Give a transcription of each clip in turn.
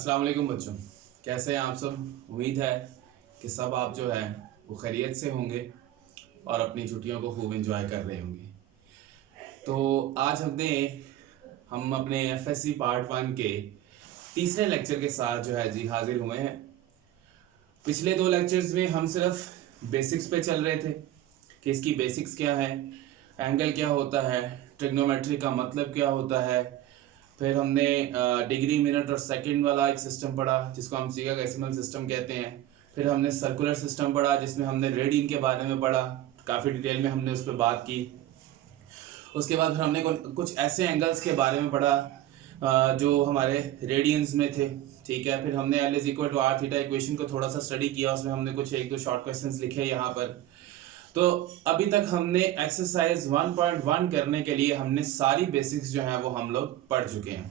अस्सलाम वालेकुम बच्चों, कैसे हैं आप सब। उम्मीद है कि सब आप जो है वो खैरियत से होंगे और अपनी छुट्टियों को खूब एंजॉय कर रहे होंगे। तो आज हम अपने एफएससी पार्ट 1 के तीसरे लेक्चर के साथ जो है जी हाजिर हुए हैं। पिछले 2 लेक्चर्स में हम सिर्फ बेसिक्स पे चल रहे थे कि इसकी बेसिक्स क्या है, एंगल क्या होता है, ट्रिग्नोमेट्री का मतलब क्या होता है। फिर हमने डिग्री मिनट और सेकंड वाला एक सिस्टम पढ़ा जिसको हम सीगा डेसिमल सिस्टम कहते हैं। फिर हमने सर्कुलर सिस्टम पढ़ा जिसमें हमने रेडियन के बारे में पढ़ा, काफ़ी डिटेल में हमने उस पर बात की। उसके बाद फिर हमने कुछ ऐसे एंगल्स के बारे में पढ़ा जो हमारे रेडियंस में थे, ठीक है। फिर हमने L is equal to R theta equation को थोड़ा सा स्टडी किया, उसमें हमने कुछ 1-2 शॉर्ट क्वेश्चंस लिखे यहाँ पर। तो अभी तक हमने एक्सरसाइज 1.1 करने के लिए हमने सारी बेसिक्स जो है वो हम लोग पढ़ चुके हैं।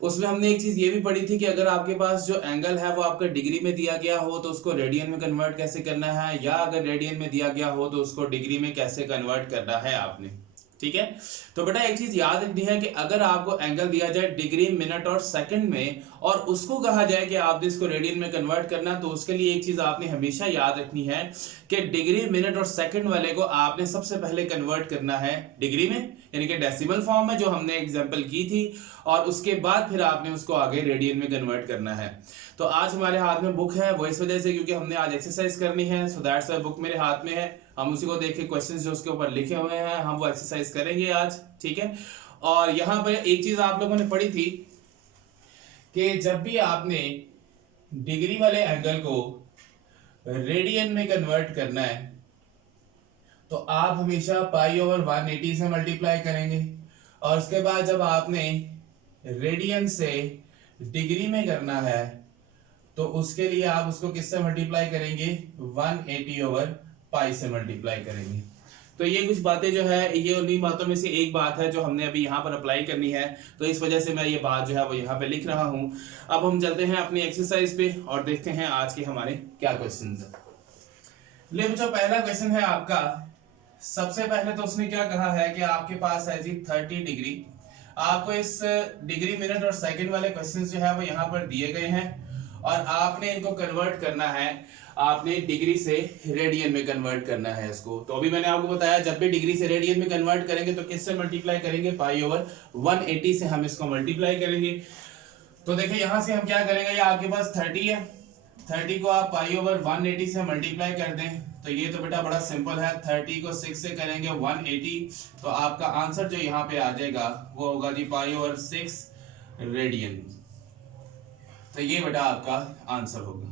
उसमें हमने एक चीज ये भी पढ़ी थी कि अगर आपके पास जो एंगल है वो आपका डिग्री में दिया गया हो तो उसको रेडियन में कन्वर्ट कैसे करना है, या अगर रेडियन में दिया गया हो तो उसको डिग्री में कैसे कन्वर्ट करना है आपने, ठीक है। तो बेटा एक चीज याद रखनी है कि अगर आपको एंगल दिया जाए डिग्री मिनट और सेकंड में और उसको कहा जाए कि आपने इसको रेडियन में कन्वर्ट करना, तो उसके लिए एक चीज आपने हमेशा याद रखनी है कि डिग्री मिनट और सेकंड वाले को आपने सबसे पहले कन्वर्ट करना है डिग्री में, यानी कि डेसिमल फॉर्म में जो हमने एग्जांपल की थी, और उसके बाद फिर आपने उसको आगे रेडियन में कन्वर्ट करना है। तो आज हमारे हाथ में बुक है वो इस वजह से क्योंकि हमने आज एक्सरसाइज करनी है, सो दैट्स व्हाई बुक मेरे हाथ में है। हम उसी को देख के क्वेश्चंस जो उसके ऊपर लिखे हुए हैं हम वो एक्सरसाइज करेंगे आज, ठीक है। और यहाँ पर एक चीज आप लोगों ने पढ़ी थी कि जब भी आपने डिग्री वाले एंगल को रेडियन में कन्वर्ट करना है तो आप हमेशा पाई ओवर 180 से मल्टीप्लाई करेंगे, और उसके बाद जब आपने रेडियन से डिग्री में करना है तो उसके लिए आप उसको किससे मल्टीप्लाई करेंगे, 180 ओवर पाई से मल्टीप्लाई करेंगे। तो ये कुछ बातें जो है ये उन्हीं बातों में से एक बात है जो हमने अभी यहाँ पर अप्लाई करनी है, तो इस वजह से मैं ये बात जो है वो यहाँ पे लिख रहा हूँ। अब हम चलते हैं अपनी एक्सरसाइज पे और देखते हैं आज के हमारे क्या क्वेश्चन है। ले बच्चों, पहला क्वेश्चन है आपका। सबसे पहले तो उसने क्या कहा है कि आपके पास है जी 30 डिग्री। आपको इस डिग्री मिनट और सेकंड वाले क्वेश्चंस जो है वो यहाँ पर दिए गए हैं और आपने इनको कन्वर्ट करना है, आपने डिग्री से रेडियन में कन्वर्ट करना है इसको। तो अभी मैंने आपको बताया जब भी डिग्री से रेडियन में कन्वर्ट करेंगे तो किससे मल्टीप्लाई करेंगे, पाई ओवर 180 से हम इसको मल्टीप्लाई करेंगे। तो देखिए यहाँ से हम क्या करेंगे, ये आपके पास 30 है, 30 को आप पाई ओवर 180 से मल्टीप्लाई कर दें तो ये तो बेटा बड़ा सिंपल है, 30 को 6 से करेंगे 180, तो आपका आंसर जो यहाँ पे आ जाएगा वो होगा जी पाई ओवर 6 रेडियन। तो ये बेटा आपका आंसर होगा।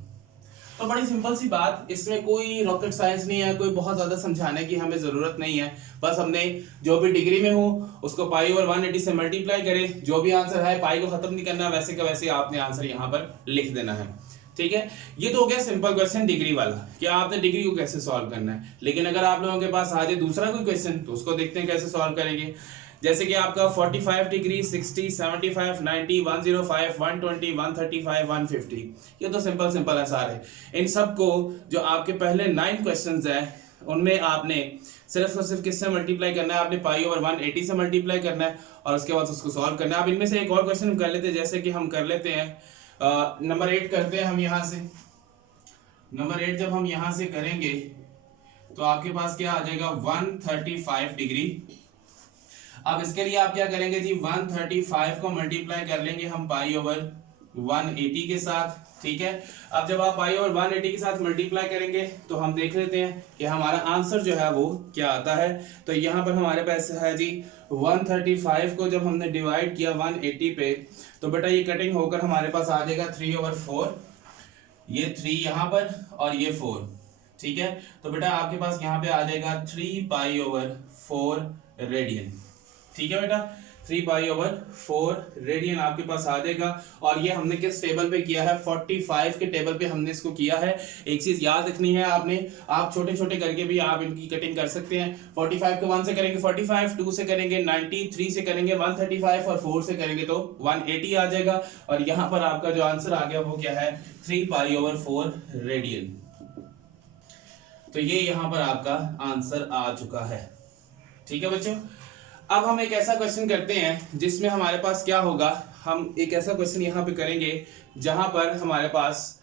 तो बड़ी सिंपल सी बात, इसमें कोई रॉकेट साइंस नहीं है, कोई बहुत ज्यादा समझाने की हमें जरूरत नहीं है। बस हमने जो भी डिग्री में हो उसको पाई ओवर 180 से मल्टीप्लाई करें, जो भी आंसर है पाई को खत्म नहीं करना, वैसे का वैसे आपने आंसर यहाँ पर लिख देना है, ठीक है। ये तो हो गया सिंपल क्वेश्चन डिग्री वाला कि आपने डिग्री को कैसे सॉल्व करना है। लेकिन अगर आप लोगों के पास आ जाए दूसरा कोई क्वेश्चन तो उसको देखते हैं कैसे सॉल्व करेंगे। जैसे कि आपका 45 डिग्री, 60, 75, 90, 105, 120, 135, 150, ये तो सिंपल है सारे। इन सब को जो आपके पहले 9 क्वेश्चंस हैं उनमें आपने सिर्फ और सिर्फ किससे मल्टीप्लाई करना है, आपने पाई ओवर 180 से मल्टीप्लाई करना है और उसके बाद उसको सॉल्व करना है। अब इनमें से एक और क्वेश्चन कर लेते हैं, जैसे कि हम कर लेते हैं नंबर 8 करते हैं हम यहाँ से। नंबर 8 जब हम यहाँ से करेंगे तो आपके पास क्या आ जाएगा, 135 डिग्री। अब इसके लिए आप क्या करेंगे जी, 135 को मल्टीप्लाई कर लेंगे हम पाई ओवर 180 के साथ, ठीक है। अब जब आप पाई ओवर 180 के साथ मल्टीप्लाई करेंगे तो हम देख लेते हैं कि हमारा आंसर जो है वो क्या आता है। तो यहाँ पर हमारे पास है जी 135 को जब हमने डिवाइड किया 180 पे तो बेटा ये कटिंग होकर हमारे पास आ जाएगा 3/4, ये 3 यहाँ पर और ये 4, ठीक है। तो बेटा आपके पास यहाँ पे आ जाएगा 3 पाई ओवर 4 रेडियन, ठीक है बेटा। 3 पाई ओवर 4 रेडियन आपके पास आ जाएगा। और ये हमने किस टेबल पे किया है, 45 के टेबल पे हमने इसको किया है। एक चीज याद रखनी है आपने, आप छोटे छोटे करके भी आप इनकी कटिंग कर सकते हैं। 45 को 1 से करेंगे 45, 2 से करेंगे 90, 3 से करेंगे 135 और 4 से करेंगे तो 180 आ जाएगा। और यहाँ पर आपका जो आंसर आ गया वो क्या है, 3 पाई ओवर 4 रेडियन। तो ये यहाँ पर आपका आंसर आ चुका है, ठीक है बच्चों। अब हम एक ऐसा क्वेश्चन करते हैं जिसमें हमारे पास क्या होगा, हम एक ऐसा क्वेश्चन यहाँ पे करेंगे जहां पर हमारे पास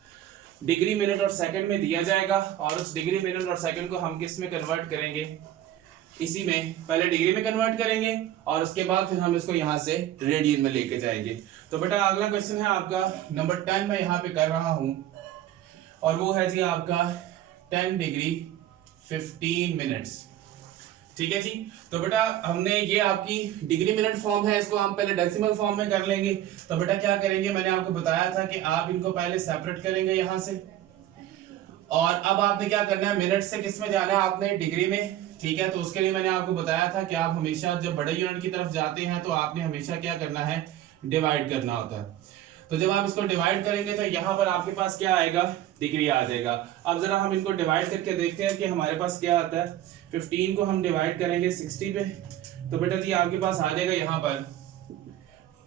डिग्री मिनट और सेकंड में दिया जाएगा और उस डिग्री मिनट और सेकंड को हम किस में कन्वर्ट करेंगे, इसी में पहले डिग्री में कन्वर्ट करेंगे और उसके बाद फिर हम इसको यहाँ से रेडियन में लेके जाएंगे। तो बेटा अगला क्वेश्चन है आपका नंबर 10 मैं यहाँ पे कर रहा हूँ और वो है जी आपका 10 डिग्री 15 मिनट्स। ठीक है जी। तो बेटा हमने ये आपकी डिग्री मिनट फॉर्म है, इसको हम पहले डेसिमल फॉर्म में कर लेंगे। तो बेटा क्या करेंगे, मैंने आपको बताया था कि आप इनको पहले सेपरेट करेंगे यहाँ से और अब आपने क्या करना है, मिनट से किस में जाना है, आपने डिग्री में। ठीक है, तो उसके लिए मैंने आपको बताया था कि आप हमेशा जब बड़े यूनिट की तरफ जाते हैं तो आपने हमेशा क्या करना है, डिवाइड करना होता है। तो जब आप इसको डिवाइड करेंगे तो यहाँ पर आपके पास क्या आएगा, डिग्री आ जाएगा। अब जरा हम इनको डिवाइड करके देखते हैं कि हमारे पास क्या आता है। 15 को हम डिवाइड करेंगे 60 पे, तो बेटा जी आपके पास आ जाएगा यहाँ पर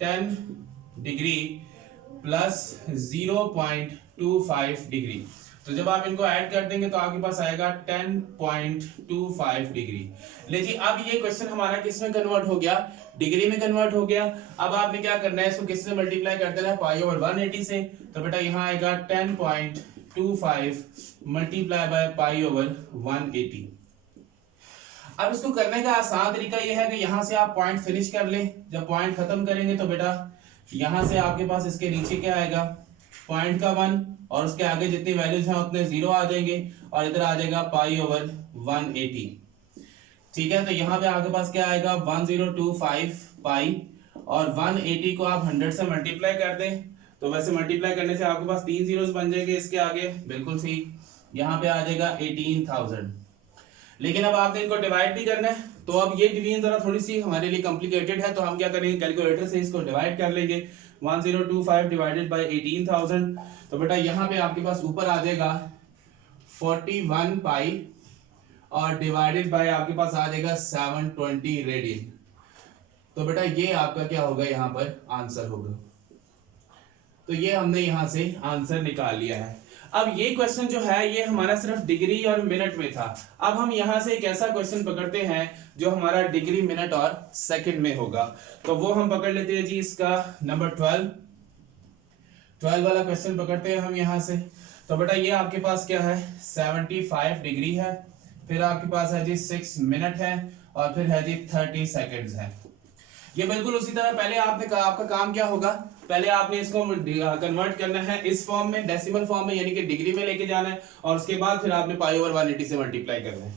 10 डिग्री प्लस 0.25 डिग्री। तो जब आप इनको ऐड कर देंगे तो आपके पास आएगा 10.25 डिग्री। लेकिन अब ये क्वेश्चन हमारा किस में कन्वर्ट हो गया, डिग्री में कन्वर्ट हो गया। अब आपने क्या करना है, इसको किस से मल्टीप्लाई कर देना है, पाई ओवर 180 से। तो बेटा यहाँ आएगा 10.25 मल्टीप्लाई बाय पाई ओवर 180। अब इसको करने का आसान तरीका यह है कि यहाँ से आप पॉइंट फिनिश कर लें। जब पॉइंट खत्म करेंगे तो बेटा यहाँ से आपके पास इसके नीचे क्या आएगा, पॉइंट का 1 और उसके आगे जितनी वैल्यूज हैं उतने 0 आ जाएंगे और इधर आ जाएगा पाई ओवर 180। ठीक है, तो यहाँ पे आपके पास क्या आएगा 1025 पाई और 180 को आप 100 से मल्टीप्लाई कर दें तो वैसे मल्टीप्लाई करने से आपके पास 3 जीरोस बन जाएंगे इसके आगे, बिल्कुल सही। यहाँ पे आ जाएगा 18,000। लेकिन अब आपने इनको डिवाइड भी करना है, तो अब ये डिवीजन जरा थोड़ी सी हमारे लिए कॉम्प्लिकेटेड है, तो हम क्या करेंगे, कैलकुलेटर से इसको डिवाइड कर लेंगे। 1025 डिवाइडेड बाय 18,000, तो बेटा यहाँ पे आपके पास ऊपर आ जाएगा 41 पाई और डिवाइडेड बाय आपके पास आ जाएगा 720 रेडियन। तो बेटा ये आपका क्या होगा, यहाँ पर आंसर होगा। तो ये हमने यहाँ से आंसर निकाल लिया है। अब ये क्वेश्चन जो है ये हमारा सिर्फ डिग्री और मिनट में था। अब हम यहाँ से एक ऐसा क्वेश्चन पकड़ते हैं जो हमारा डिग्री मिनट और सेकंड में होगा, तो वो हम पकड़ लेते हैं जी इसका नंबर 12 वाला क्वेश्चन पकड़ते हैं हम यहाँ से। तो बेटा ये आपके पास क्या है, 75 डिग्री है, फिर आपके पास है जी 6 मिनट है और फिर है जी 30 सेकेंड्स है। ये बिल्कुल उसी तरह पहले आपने कहा, आपका काम क्या होगा, पहले आपने इसको कन्वर्ट करना है इस फॉर्म में, डेसिमल फॉर्म में, यानी कि डिग्री में लेके जाना है और उसके बाद फिर आपने पाई ओवर 180 से मल्टीप्लाई करना है।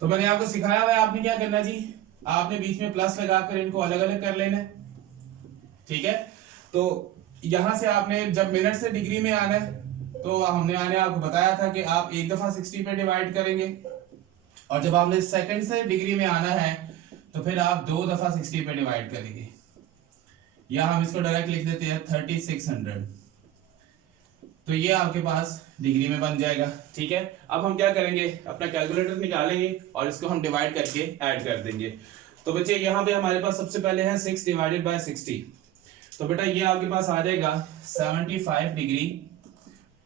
तो मैंने आपको सिखाया हुआ है, आपने क्या करना जी, आपने बीच में प्लस लगाकर इनको अलग अलग कर लेना है। ठीक है, तो यहां से आपने जब मिनट से डिग्री में आना है तो हमने आपको बताया था कि आप एक दफा 60 पे डिवाइड करेंगे और जब आपने सेकंड से डिग्री में आना है तो फिर आप 2 दफा 60 पे डिवाइड करेंगे, या हम इसको डायरेक्ट लिख देते हैं 3600। तो ये आपके पास डिग्री में बन जाएगा। ठीक है, अब हम क्या करेंगे, अपना कैलकुलेटर निकालेंगे और इसको हम डिवाइड करके ऐड कर देंगे। तो बच्चे यहाँ पे हमारे पास सबसे पहले है 6 डिवाइडेड बाय 60। तो बेटा ये आपके पास आ जाएगा 75 डिग्री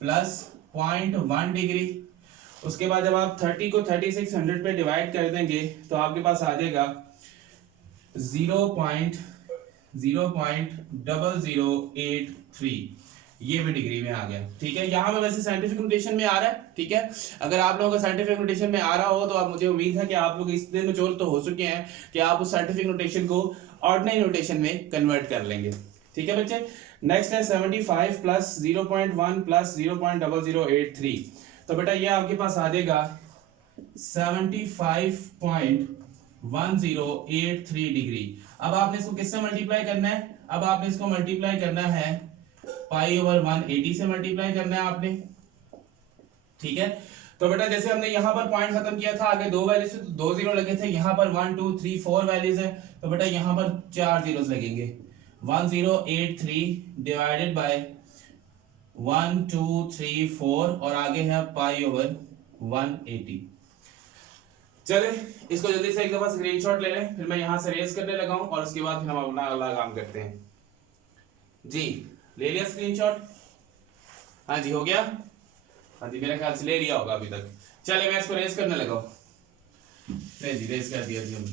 प्लस 0.1 डिग्री। उसके बाद जब आप 30 को 3600 पे डिवाइड कर देंगे तो आपके पास आ जाएगा 0.0083, ये भी डिग्री में आ गया। ठीक है, यहाँ पे वैसे साइंटिफिक नोटेशन में आ रहा है। ठीक है, अगर आप लोगों का साइंटिफिक नोटेशन में आ रहा हो तो आप, मुझे उम्मीद है कि आप लोग इस दिन में चोर तो हो चुके हैं कि आप उस साइंटिफिक नोटेशन को ऑर्डिनरी नोटेशन में कन्वर्ट कर लेंगे। ठीक है बच्चे, नेक्स्ट है 75 प्लस 0.1 प्लस 0.0083। तो बेटा ये आपके पास आ जाएगा 75.1083 डिग्री। अब आपने इसको किससे मल्टीप्लाई करना है, अब आपने इसको मल्टीप्लाई करना है पाई ओवर 180 से मल्टीप्लाई करना है आपने। ठीक है, तो बेटा जैसे हमने यहाँ पर पॉइंट खत्म किया था, आगे 2 वैल्यूज थे तो 2 जीरो लगे थे, यहाँ पर 1 2 3 4 वैल्यूज है तो बेटा यहाँ पर 4 जीरोस लगेंगे। 1083 डिवाइडेड बाय 1 2 3 4 और आगे है पाई ओवर 180। चले इसको जल्दी से एक दफा स्क्रीनशॉट ले लें, फिर मैं यहाँ से रेज करने लगा हूं और उसके बाद फिर हम अपना अगला काम करते हैं। जी ले लिया स्क्रीनशॉट? हाँ जी हो गया, हाँ जी मेरे ख्याल से ले लिया होगा अभी तक। चले मैं इसको रेज करने लगा हूं। नहीं जी रेज कर दिया जी हमने।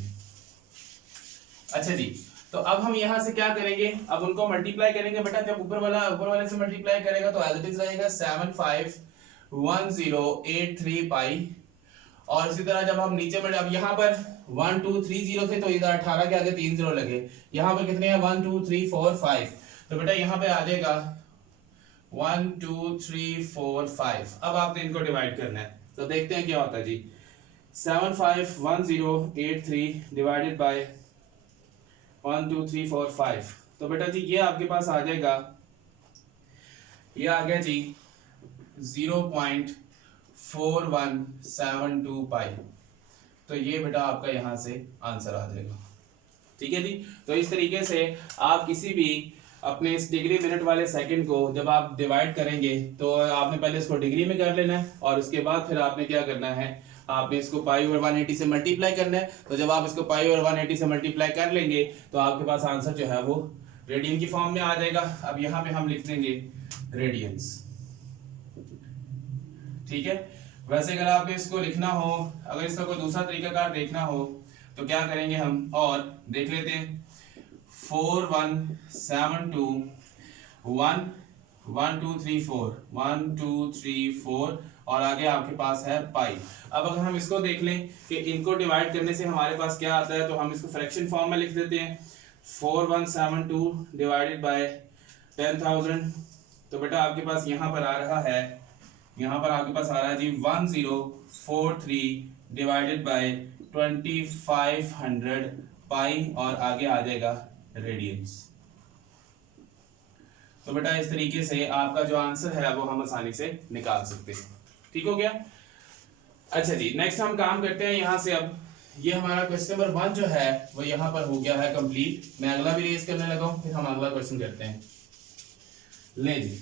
अच्छा जी, तो अब हम यहाँ से क्या करेंगे, अब उनको मल्टीप्लाई करेंगे बेटा। जब ऊपर वाले से मल्टीप्लाई करेगा तो एज इट इज रहेगा 751083 पाई। और इसी तरह जब हम नीचे में, अब यहाँ पर 1 2 3 0 थे तो इधर 18 के आगे 3 0 लगे। यहाँ पर कितने हैं 1 2 3 4 5, तो बेटा यहाँ पे आ जाएगा 1 2 3 4 5। अब आपने इनको डिवाइड करना है, तो देखते हैं क्या होता है जी। 751083 डिवाइडेड बाय 1 2 3 4 5, तो बेटा जी ये आपके पास आ जाएगा, ये आ गया जी 0.4172 पाई। तो ये बेटा आपका यहाँ से आंसर आ जाएगा। ठीक है जी। तो इस तरीके से आप किसी भी अपने इस डिग्री मिनट वाले सेकंड को जब आप डिवाइड करेंगे तो आपने पहले इसको डिग्री में कर लेना है, और उसके बाद फिर आपने क्या करना है, आपने इसको पाई ओवर 180 से मल्टीप्लाई करना है। तो जब आप इसको पाई ओवर 180 से मल्टीप्लाई कर लेंगे तो आपके पास आंसर जो है वो रेडियन की फॉर्म में आ जाएगा। अब यहाँ पे हम लिख देंगे रेडियंस। ठीक है। वैसे अगर आपने इसको लिखना हो, अगर इसका कोई दूसरा तरीकाकार देखना हो तो क्या करेंगे हम, और देख लेते हैं। 4172 1 1 2 3 4 1 2 3 4 और आगे आपके पास है पाई। अब अगर हम इसको देख लें कि इनको डिवाइड करने से हमारे पास क्या आता है, तो हम इसको फ्रैक्शन फॉर्म में लिख देते हैं। 4172 डिवाइडेड बाय 10,000, तो बेटा आपके पास यहाँ पर आ रहा है, यहाँ पर आपके पास आ रहा है जी 1043 डिवाइडेड बाय 2500 पाई, और आगे आ जाएगा रेडियंस। तो बेटा इस तरीके से आपका जो आंसर है वो हम आसानी से निकाल सकते हैं। ठीक हो गया। अच्छा जी, नेक्स्ट हम काम करते हैं यहाँ से। अब ये हमारा क्वेश्चन नंबर 1 जो है वो यहाँ पर हो गया है कंप्लीट। मैं अगला भी रेज करने लगा हूँ, फिर हम अगला क्वेश्चन करते हैं। ले जी,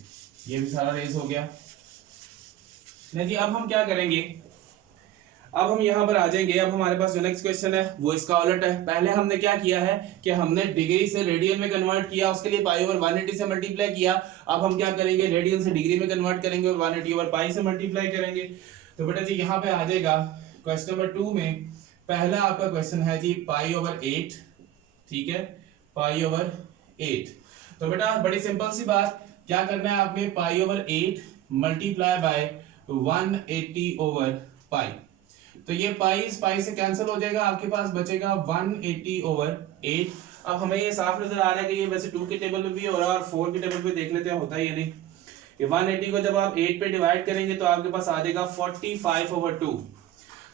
ये भी सारा रेज हो गया। नहीं जी, अब हम क्या करेंगे, अब हम यहाँ पर आ जाएंगे। अब हमारे पास जो नेक्स्ट क्वेश्चन है वो इसका उलट है। पहले हमने क्या किया है कि हमने डिग्री से रेडियन में कन्वर्ट किया, उसके लिए पाई ओवर 180 से मल्टीप्लाई किया। अब हम क्या करेंगे, रेडियन से डिग्री में कन्वर्ट करेंगे और 180 ओवर पाई से मल्टीप्लाई करेंगे। तो बेटा जी यहाँ पे आ जाएगा क्वेश्चन नंबर 2 में पहला आपका क्वेश्चन है जी पाई ओवर 8। ठीक है, पाई ओवर 8। तो बेटा बड़ी सिंपल सी बात, क्या करना है आपने, pi over 8 multiply by 180 over पाई। तो ये पाई इस पाई से कैंसिल हो जाएगा, आपके पास बचेगा 180 ओवर 8। अब हमें ये साफ नजर आ रहा है कि ये वैसे 2 के टेबल में भी हो रहा है और 4 के टेबल पे देख लेते हैं होता ही है नहीं। ये 180 को जब आप 8 पे डिवाइड करेंगे तो आपके पास आ जाएगा 45 ओवर 2।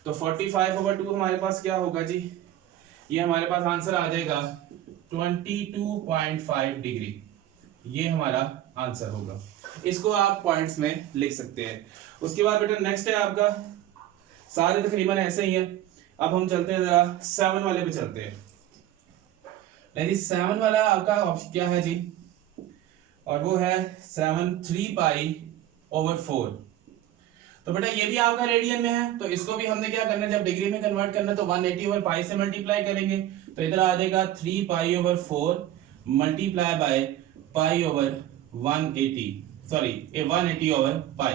तो 45 ओवर 2 हमारे पास क्या होगा जी, ये हमारे पास आंसर आ जाएगा 22.5 डिग्री। ये हमारा आंसर होगा। इसको आप पॉइंट्स में लिख सकते हैं। उसके बाद बेटा नेक्स्ट है आपका, सारे तकरीबन ऐसे ही है। अब हम चलते हैं जरा 7 वाले पे चलते हैं। लेकिन 7 वाला आपका ऑप्शन क्या है जी, और वो है 3 पाई ओवर 4। तो बेटा ये भी आपका रेडियन में है, तो इसको भी हमने क्या करना है, जब डिग्री में कन्वर्ट करना है तो 180 ओवर पाई से मल्टीप्लाई करेंगे। तो इधर आ जाएगा 3 पाई over 4 multiply by pi over 180, sorry 180 over पाई।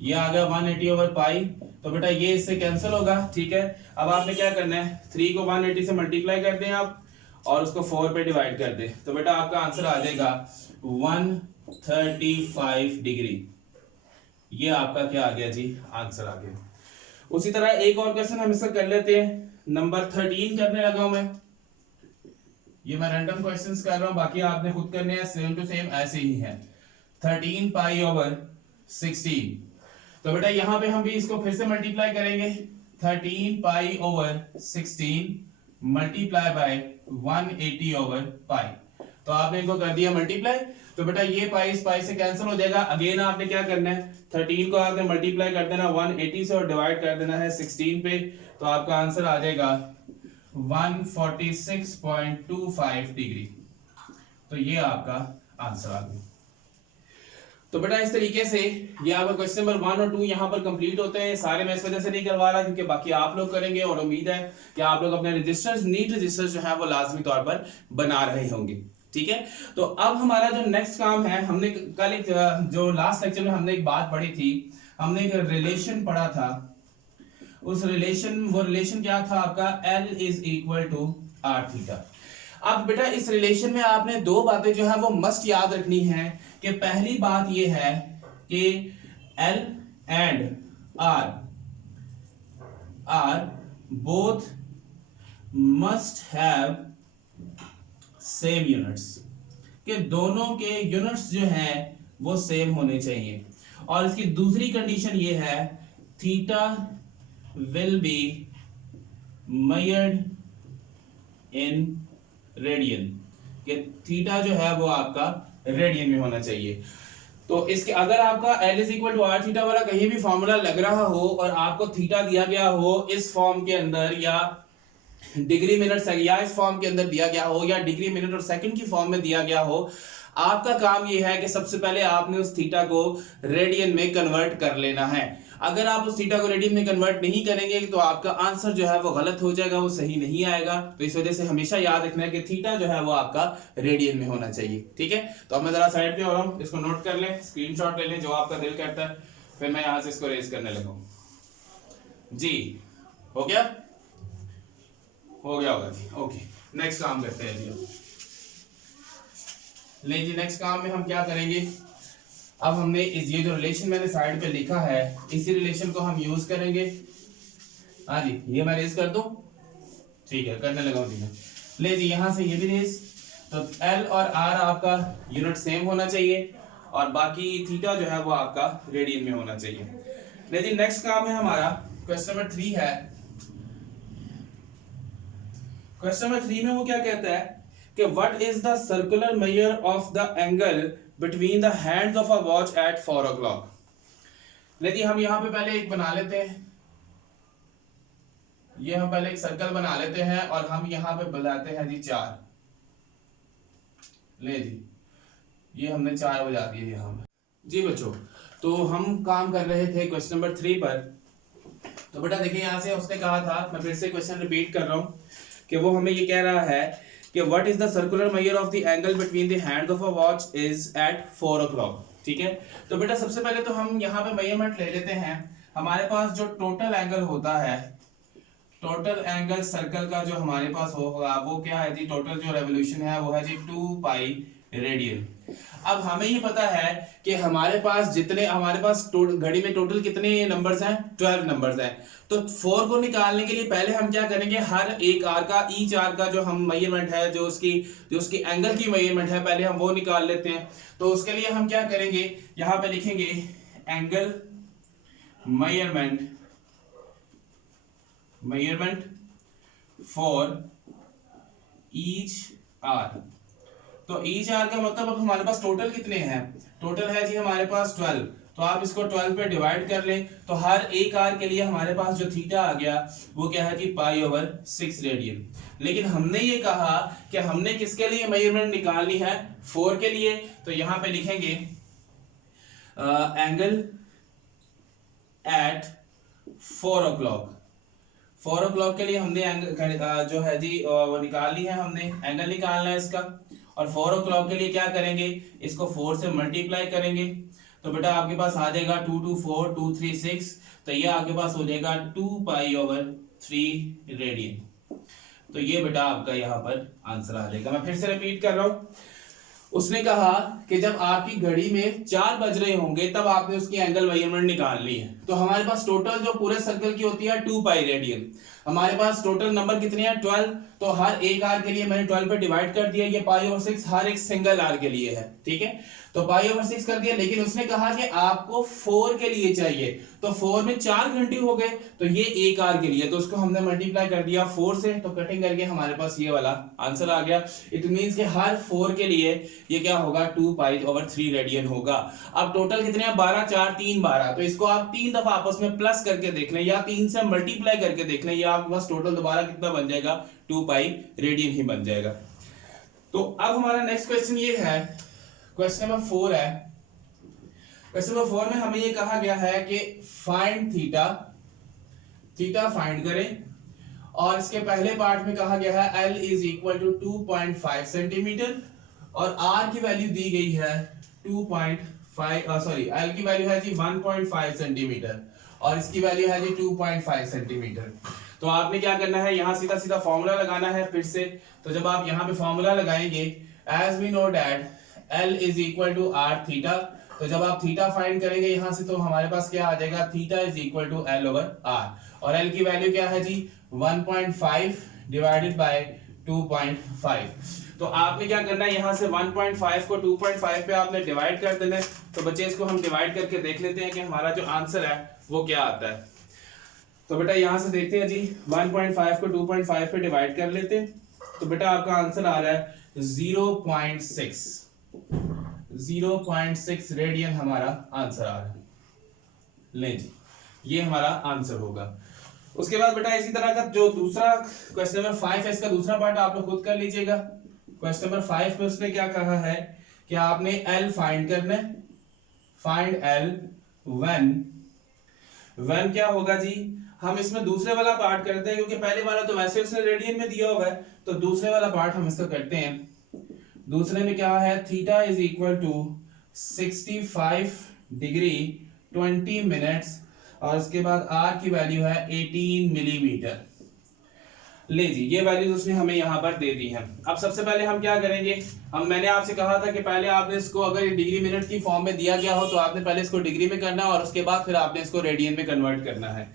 ये आ गया 180 ओवर पाई। तो बेटा ये इससे कैंसिल होगा। ठीक है, अब आपने क्या करना है, 3 को 180 से मल्टीप्लाई कर दें आप और उसको 4 पे डिवाइड कर दें। तो बेटा आपका आंसर आ जाएगा 135 डिग्री। ये आपका क्या आ गया जी, आंसर आ गया। उसी तरह एक और क्वेश्चन हम इसका कर लेते हैं। नंबर 13 करने लगा हूं मैं। ये मैं रैंडम क्वेश्चंस कर रहा हूं, बाकी आपने खुद करने हैं, सेम टू सेम ऐसे ही है। 13 पाई ओवर 16। तो बेटा यहाँ पे हम भी इसको फिर से मल्टीप्लाई करेंगे। 13 pi over 16 multiply by 180 over पाई। तो आपने इनको कर दिया मल्टीप्लाई। तो बेटा ये पाई इस पाई से कैंसिल हो जाएगा। अगेन आपने क्या करना है, 13 को आपने मल्टीप्लाई कर देना 180 से और डिवाइड कर देना है 16 पे। तो आपका आंसर आ जाएगा 146.25 डिग्री। तो ये आपका आंसर आ गया। तो बेटा इस तरीके से ये आपका क्वेश्चन नंबर 1 और 2 यहाँ पर कंप्लीट होते हैं। सारे मैं इस वजह से नहीं करवा रहा क्योंकि बाकी आप लोग करेंगे और उम्मीद है कि आप लोग अपने रजिस्टर्स, नीट रजिस्टर्स जो है वो लाजमी तौर पर बना रहे होंगे। ठीक है, तो अब हमारा जो नेक्स्ट काम है, हमने कल एक जो लास्ट लेक्चर में हमने एक बात पढ़ी थी, हमने एक रिलेशन पढ़ा था। उस रिलेशन, वो रिलेशन क्या था आपका, L is equal to R theta. अब बेटा इस रिलेशन में आपने दो बातें जो है वो मस्ट याद रखनी है कि पहली बात ये है कि L and R both must have same units, कि दोनों के यूनिट्स जो हैं वो सेम होने चाहिए। और इसकी दूसरी कंडीशन ये है theta will be measured in radian, कि थीटा जो है वो आपका रेडियन में होना चाहिए। तो इसके अगर आपका L is equal to R theta वाला कहीं भी फॉर्मूला लग रहा हो और आपको थीटा दिया गया हो इस फॉर्म के अंदर या डिग्री मिनट या इस फॉर्म के अंदर दिया गया हो या डिग्री मिनट और सेकंड की फॉर्म में दिया गया हो, आपका काम ये है कि सबसे पहले आपने उस थीटा को रेडियन में कन्वर्ट कर लेना है। अगर आप उस थीटा को रेडियन में कन्वर्ट नहीं करेंगे तो आपका आंसर जो है वो गलत हो जाएगा, वो सही नहीं आएगा। तो इस वजह से हमेशा याद रखना है कि थीटा जो है वो आपका रेडियन में होना चाहिए। ठीक है, तो अब मैं जरा साइड पे हो रहा हूँ, इसको नोट कर लें, स्क्रीनशॉट ले लें जो आपका दिल करता है, फिर मैं यहां से इसको रेज करने लगा जी। हो गया होगा जी। ओके, नेक्स्ट काम करते हैं जी। ले जी, नेक्स्ट काम में हम क्या करेंगे, अब हमने ये जो रिलेशन मैंने साइड पे लिखा है इसी रिलेशन को हम यूज करेंगे। हाँ जी, ये मैं रेज कर दूं, ठीक है, करने लगा हूं। ले जी, यहां से ये भी रेज, तो L और R आपका यूनिट सेम होना चाहिए और बाकी थीटा जो है वो आपका रेडियन में होना चाहिए। ले जी, नेक्स्ट काम है हमारा क्वेश्चन नंबर 3 है। क्वेश्चन नंबर 3 में वो क्या कहता है कि what is the circular measure of the angle between the hands of a watch at 4 o'clock। लेकिन हम यहां पे पहले एक बना लेते हैं, ये हम पहले एक सर्कल बना लेते हैं और हम यहां पे बुलाते हैं जी 4। ले जी, ये हमने 4 बजा दिए यहां पे जी बच्चों। तो हम काम कर रहे थे क्वेश्चन नंबर 3 पर। तो बेटा देखिए, यहां से उसने कहा था, मैं फिर से क्वेश्चन रिपीट कर रहा हूं कि वो हमें ये कह रहा है कि what is the circular measure of the angle between the hands of a watch is at 4 o'clock। ठीक है, तो बेटा सबसे पहले तो हम यहाँ पे मेजरमेंट ले लेते हैं। हमारे पास जो टोटल एंगल होता है, टोटल एंगल सर्कल का जो हमारे पास होगा वो क्या है जी, टोटल जो रेवोल्यूशन है वो है जी 2 पाई रेडियन। अब हमें ये पता है कि हमारे पास घड़ी में टोटल कितने नंबर्स हैं, 12 नंबर्स हैं। तो 4 को निकालने के लिए पहले हम क्या करेंगे, हर एक आर का, ईच आर का जो हम मेजरमेंट है, जो उसकी एंगल की मेजरमेंट है, पहले हम वो निकाल लेते हैं। तो उसके लिए हम क्या करेंगे, यहां पे लिखेंगे angle measurement for each R. तो ईच आर का मतलब अब हमारे पास टोटल कितने हैं, टोटल है जी हमारे पास 12। तो आप इसको 12 पे डिवाइड कर लें, तो हर एक आर के लिए हमारे पास जो थीटा आ गया वो क्या है जी, π/6 रेडियन। लेकिन हमने ये कहा कि हमने किसके लिए मेजरमेंट निकालनी है, 4 के लिए। तो यहां पे लिखेंगे एंगल एट 4 o'clock। 4 o'clock के लिए हमने जो है जी वो निकालनी है, हमने एंगल निकालना है इसका। और 4 o'clock के लिए क्या करेंगे, इसको 4 से मल्टीप्लाई करेंगे। तो बेटा आपके पास आ जाएगा 2 2 4 2 3 6, तो ये आपके पास हो जाएगा 2 π/3 रेडियन। तो ये बेटा आपका यहाँ पर आंसर आ जाएगा। मैं फिर से रिपीट कर रहा हूँ, उसने कहा कि जब आपकी घड़ी में 4 बज रहे होंगे तब आपने उसकी एंगल मेजरमेंट निकालनी है। तो हमारे पास टोटल जो पूरे सर्कल की होती है 2 पाई रेडियन। हमारे पास टोटल नंबर कितने हैं, 12। तो हर एक आर के लिए मैंने 12 पे डिवाइड कर दिया, ये π/6 हर एक सिंगल आर के लिए है। ठीक है, तो π/6 कर दिया। लेकिन उसने कहा कि आपको 4 के लिए चाहिए, तो 4 में 4 घंटे हो गए, तो ये एक आर के लिए, तो उसको हमने मल्टीप्लाई कर दिया 4 से। तो कटिंग करके हमारे पास ये वाला आंसर आ गया। इट मींस कि हर 4 के लिए ये क्या होगा, 2 π/3 रेडियन होगा। अब टोटल कितने हैं, 12 4 3 12। तो इसको आप 3 दफा आपस में प्लस करके देख लें या 3 से मल्टीप्लाई करके देख लें, या आपके पास टोटल दोबारा कितना बन जाएगा, 2 पाई रेडियन ही बन जाएगा। तो अब हमारा नेक्स्ट क्वेश्चन ये है, क्वेश्चन नंबर 4 है। क्वेश्चन नंबर 4 में हमें ये कहा गया है कि फाइंड थीटा फाइंड करें, और इसके पहले पार्ट में कहा गया है L is equal to 2.5 centimetre और R की वैल्यू दी गई है L की वैल्यू है जी 1.5 सेंटीमीटर और इसकी वैल्यू है जी 2.5 सेंटीमीटर। तो आपने क्या करना है, यहाँ सीधा सीधा फॉर्मूला लगाना है फिर से। तो जब आप यहाँ पे फॉर्मूला लगाएंगे, as we know that L is equal to R theta, तो जब आप थीटा फाइंड करेंगे यहाँ से तो हमारे पास क्या आ जाएगा, theta is equal to L over R, और L की वैल्यू क्या है जी 1.5 डिवाइडेड बाय 2.5। तो आपने क्या करना है, यहाँ से 1.5 को 2.5 पे आपने डिवाइड कर देना है। तो बच्चे इसको हम डिवाइड करके देख लेते हैं कि हमारा जो आंसर है वो क्या आता है। तो बेटा यहाँ से देखते हैं जी, 1.5 को 2.5 पे डिवाइड कर लेते हैं। तो बेटा आपका आंसर आ रहा है 0.6 रेडियन हमारा आंसर आ रहा है। ले जी, ये हमारा आंसर होगा। उसके बाद बेटा इसी तरह का जो दूसरा क्वेश्चन नंबर 5 है, इसका दूसरा पार्ट आप लोग खुद कर लीजिएगा। क्वेश्चन नंबर 5 में उसने क्या कहा है कि आपने L फाइंड करना है, फाइंड L व्हेन क्या होगा जी, हम इसमें दूसरे वाला पार्ट करते हैं क्योंकि पहले वाला तो वैसे उसने रेडियन में दिया हुआ है, तो दूसरे वाला पार्ट हम इसको करते हैं। दूसरे में क्या है, theta is equal to 65 degree 20 minutes, और उसके बाद आर की वैल्यू है 18 मिलीमीटर। ले जी, ये वैल्यूज उसने हमें यहाँ पर दे दी है। अब सबसे पहले हम क्या करेंगे, मैंने आपसे कहा था कि पहले आपने इसको अगर डिग्री मिनट की फॉर्म में दिया गया हो तो आपने पहले इसको डिग्री में करना है और उसके बाद फिर आपने इसको रेडियन में कन्वर्ट करना है।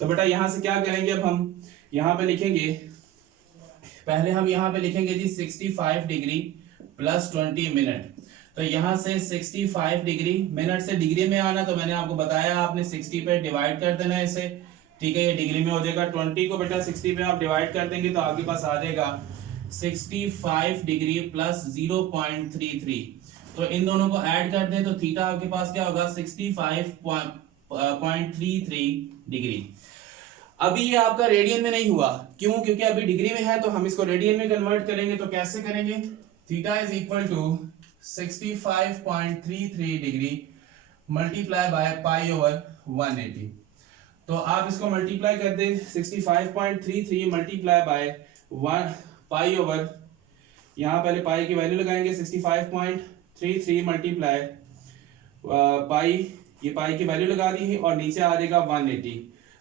तो बेटा यहाँ से क्या करेंगे, अब हम यहाँ पे लिखेंगे, पहले हम यहाँ पे लिखेंगे जी 65 डिग्री प्लस 20 मिनट। तो यहाँ से 65 डिग्री, मिनट से डिग्री में आना, तो मैंने आपको बताया आपने 60 पे डिवाइड कर देना है इसे, ठीक है, ये डिग्री में हो जाएगा। 20 को बेटा 60 पे आप डिवाइड कर देंगे तो आपके पास आ जाएगा 65 डिग्री प्लस 0.33। तो इन दोनों को ऐड कर दें तो थीटा आपके पास क्या होगा, 65.33 डिग्री। अभी ये आपका रेडियन में नहीं हुआ, क्यों, क्योंकि अभी डिग्री में है, तो हम इसको रेडियन में कन्वर्ट करेंगे। तो कैसे करेंगे, theta is equal to 65.33 degree multiply by pi over 180। तो आप इसको मल्टीप्लाई कर दें, 65.33 मल्टीप्लाई बाय 1 पाई ओवर, यहाँ पहले पाई की वैल्यू लगाएंगे, 65.33 मल्टीप्लाई पाई, ये पाई की वैल्यू लगा दी है और नीचे आ जाएगा 180।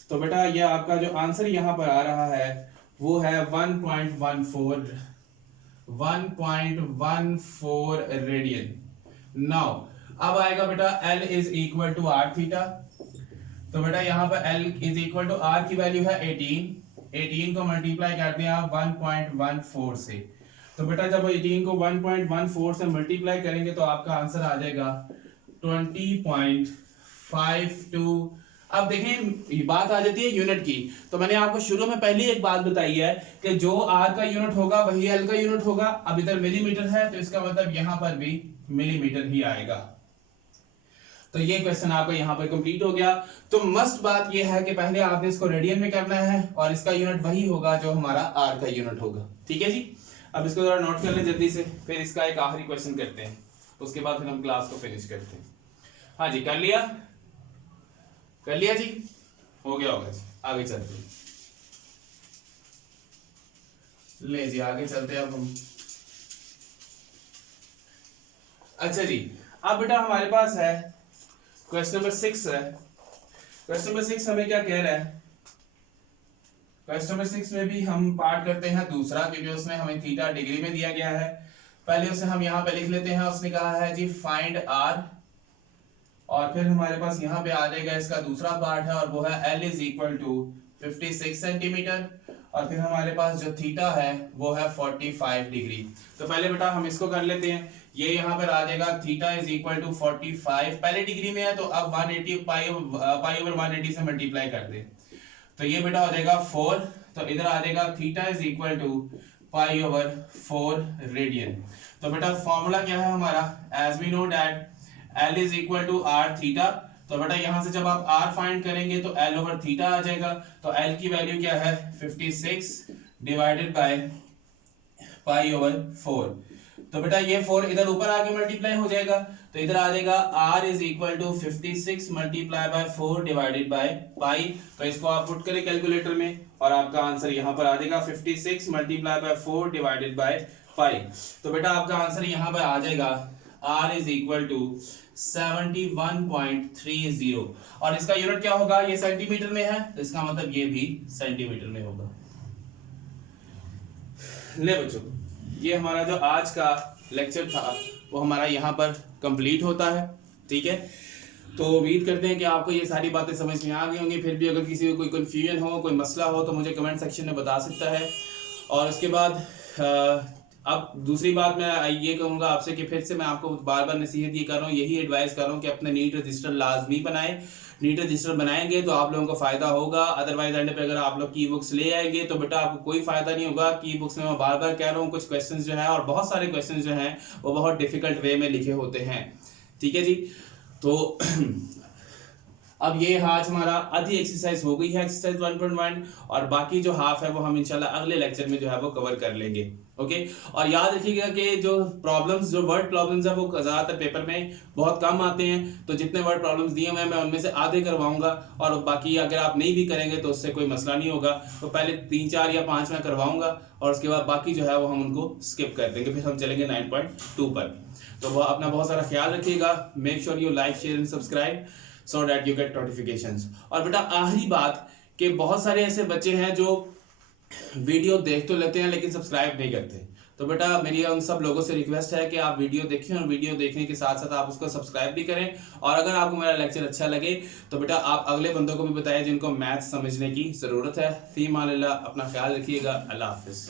तो बेटा ये आपका जो आंसर यहाँ पर आ रहा है वो है 1.14 रेडियन। नाउ अब आएगा बेटा L is equal to R theta. तो बेटा यहाँ पर L is equal to R की वैल्यू है 18 को मल्टीप्लाई करते हैं आप 1.14 से। तो बेटा जब 18 को 1.14 से मल्टीप्लाई करेंगे तो आपका आंसर आ जाएगा 20.52। अब देखें बात आ जाती है यूनिट की। तो मैंने आपको शुरू में पहली एक बात बताई है कि जो आर का यूनिट होगा वही एल का यूनिट होगा। अब इधर मिलीमीटर है तो इसका मतलब यहां पर भी मिलीमीटर ही आएगा। तो ये क्वेश्चन आपका यहाँ पर कंप्लीट हो गया। तो मस्ट बात ये है कि पहले आपने इसको रेडियन में करना है और इसका यूनिट वही होगा जो हमारा आर का यूनिट होगा। ठीक है जी, अब इसको जरा नोट कर लें जल्दी से, फिर इसका एक आखिरी क्वेश्चन करते हैं, उसके बाद फिर हम क्लास को फिनिश करते हैं। हाँ जी, कर लिया जी, हो गया होगा जी। आगे चलते हैं, ले जी आगे चलते हैं अब हम। अच्छा जी, अब बेटा हमारे पास है क्वेश्चन नंबर 6 है। क्वेश्चन नंबर 6 हमें क्या कह रहा है, क्वेश्चन नंबर 6 में भी हम पार्ट करते हैं दूसरा, क्योंकि उसमें हमें थीटा डिग्री में दिया गया है। पहले उसे हम यहाँ पे लिख लेते हैं। उसने कहा है जी फाइंड आर, और फिर हमारे पास यहाँ पे आ जाएगा इसका दूसरा पार्ट है और वो है L is equal to 56 centimetre, और फिर हमारे पास जो थीटा है वो है 45 डिग्री। तो पहले बेटा हम इसको कर लेते हैं। ये यहाँ पर आ जाएगा थीटा इज इक्वल टू 45, पहले डिग्री में है तो अब 180 पाई ओवर 180 से मल्टीप्लाई कर दे, तो ये बेटा हो जाएगा 4। तो इधर आ जाएगा theta is equal to pi over 4 radian. तो बेटा फॉर्मूला क्या है हमारा, as we know that L is equal to R theta. तो बेटा यहां से जब आप R फाइंड करेंगे तो L ओवर थीटा आ जाएगा। तो L की वैल्यू क्या है 56 डिवाइडेड बाय पाई ओवर 4। तो बेटा ये 4 इधर ऊपर आके मल्टीप्लाई हो जाएगा, तो इधर आ जाएगा R is equal to 56 multiply by 4 divided by pi. तो इसको आप पुट करें कैलकुलेटर में और आपका आंसर यहां पर आ जाएगा 56 multiply by 4 divided by pi. तो बेटा आपका आंसर यहां पर आ जाएगा R इज इक्वल टू 71.30 और इसका यूनिट क्या होगा, ये सेंटीमीटर में है तो इसका मतलब ये भी सेंटीमीटर में होगा। ले बच्चों, ये हमारा जो आज का लेक्चर था वो हमारा यहाँ पर कंप्लीट होता है। ठीक है, तो उम्मीद करते हैं कि आपको ये सारी बातें समझ में आ गई होंगी। फिर भी अगर किसी को कोई कन्फ्यूजन हो, कोई मसला हो तो मुझे कमेंट सेक्शन में बता सकता है। और उसके बाद अब दूसरी बात मैं ये कहूँगा आपसे कि फिर से मैं आपको बार बार नसीहत ये कर रहा हूँ, यही एडवाइस कर रहा हूँ कि अपने नीट रजिस्टर लाजमी बनाएं। नीट रजिस्टर बनाएंगे तो आप लोगों को फायदा होगा। अदरवाइज एंड पे अगर आप लोग की बुक्स ले आएंगे तो बेटा आपको कोई फायदा नहीं होगा। की बुक्स में मैं बार बार कह रहा हूँ, कुछ क्वेश्चंस जो है और बहुत सारे क्वेश्चंस जो हैं वो बहुत डिफिकल्ट वे में लिखे होते हैं। ठीक है जी, तो अब ये आज हमारा आधी एक्सरसाइज हो गई है, एक्सरसाइज 1.1, और बाकी जो हाफ है वो हम इंशाल्लाह अगले लेक्चर में जो है वो कवर कर लेंगे। ओके, और याद रखिएगा कि जो प्रॉब्लम्स, जो वर्ड प्रॉब्लम्स है वो ज़्यादातर पेपर में बहुत कम आते हैं। तो जितने वर्ड प्रॉब्लम्स दिए हुए हैं मैं उनमें से आधे करवाऊंगा, और बाकी अगर आप नहीं भी करेंगे तो उससे कोई मसला नहीं होगा। तो पहले 3, 4 या 5 मैं करवाऊंगा और उसके बाद बाकी जो है वो हम उनको स्किप कर देंगे, फिर हम चलेंगे 9.2 पर। तो वह अपना बहुत सारा ख्याल रखिएगा। Make sure you like, share and subscribe so that you get notifications। और बेटा आखिरी बात कि बहुत सारे ऐसे बच्चे हैं जो वीडियो देख तो लेते हैं लेकिन सब्सक्राइब नहीं करते। तो बेटा मेरी उन सब लोगों से रिक्वेस्ट है कि आप वीडियो देखें और वीडियो देखने के साथ साथ आप उसको सब्सक्राइब भी करें। और अगर आपको मेरा लेक्चर अच्छा लगे तो बेटा आप अगले बंदों को भी बताएं जिनको मैथ समझने की ज़रूरत है। फी मान अल्लाह, अपना ख्याल रखिएगा। अल्लाह हाफिज़।